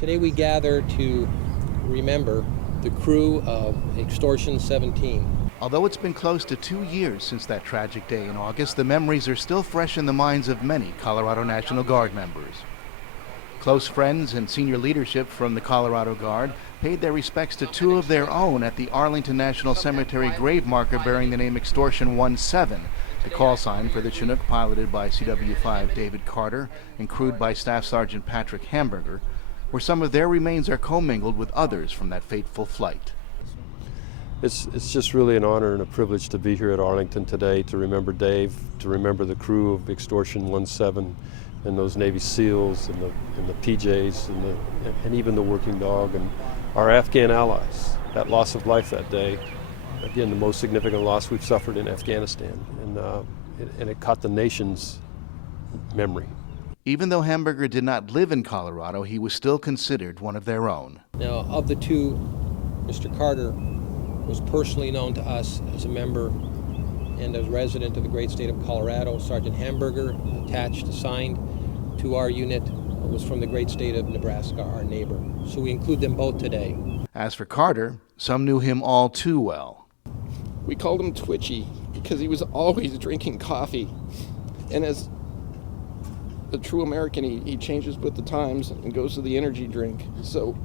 Today we gather to remember the crew of Extortion 17. Although it's been close to 2 years since that tragic day in August, the memories are still fresh in the minds of many Colorado National Guard members. Close friends and senior leadership from the Colorado Guard paid their respects to two of their own at the Arlington National Cemetery grave marker bearing the name Extortion 17, the call sign for the Chinook piloted by CW5 David Carter and crewed by Staff Sergeant Patrick Hamburger, where some of their remains are commingled with others from that fateful flight. It's just really an honor and a privilege to be here at Arlington today to remember Dave, to remember the crew of Extortion 17 and those Navy SEALs and the PJs and even the working dog and our Afghan allies. That loss of life that day, again, the most significant loss we've suffered in Afghanistan, and it caught the nation's memory. Even though Hamburger did not live in Colorado, he was still considered one of their own. Now, of the two, Mr. Carter was personally known to us as a member and as resident of the great state of Colorado. Sergeant Hamburger, attached, assigned to our unit, was from the great state of Nebraska, our neighbor. So we include them both today. As for Carter, some knew him all too well. We called him Twitchy because he was always drinking coffee. And as a true American, he changes with the times and goes to the energy drink. So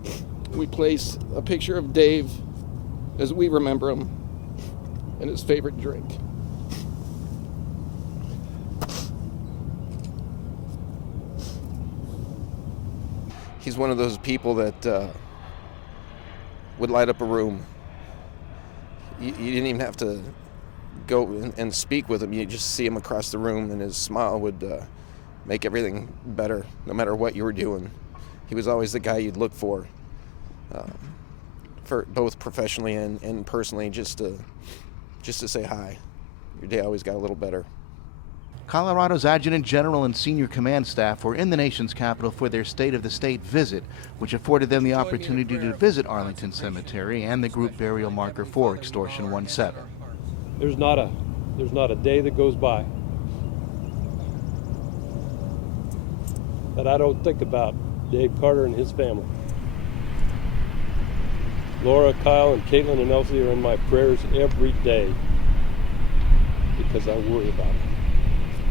we place a picture of Dave as we remember him and his favorite drink. He's one of those people that would light up a room. You didn't even have to go and speak with him. You just see him across the room, and his smile would make everything better, no matter what you were doing. He was always the guy you'd look for both professionally and personally, just to say hi. Your day always got a little better. Colorado's Adjutant General and senior command staff were in the nation's capital for their State of the State visit, which afforded them the opportunity to visit Arlington Cemetery and the group burial marker for Extortion 17. There's not a day that goes by that I don't think about Dave Carter and his family. Laura, Kyle, and Caitlin and Elsie are in my prayers every day because I worry about them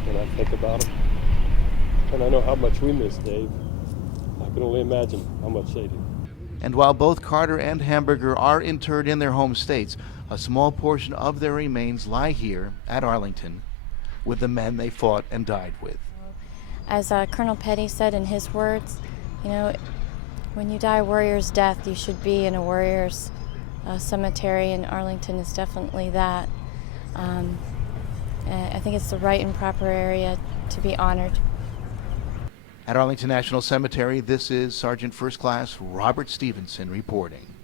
and I think about them. And I know how much we miss Dave. I can only imagine how much they do. And while both Carter and Hamburger are interred in their home states, a small portion of their remains lie here at Arlington with the men they fought and died with. As Colonel Petty said in his words, you know, when you die a warrior's death, you should be in a warrior's cemetery, and Arlington is definitely that. I think it's the right and proper area to be honored. At Arlington National Cemetery, this is Sergeant First Class Robert Stephenson reporting.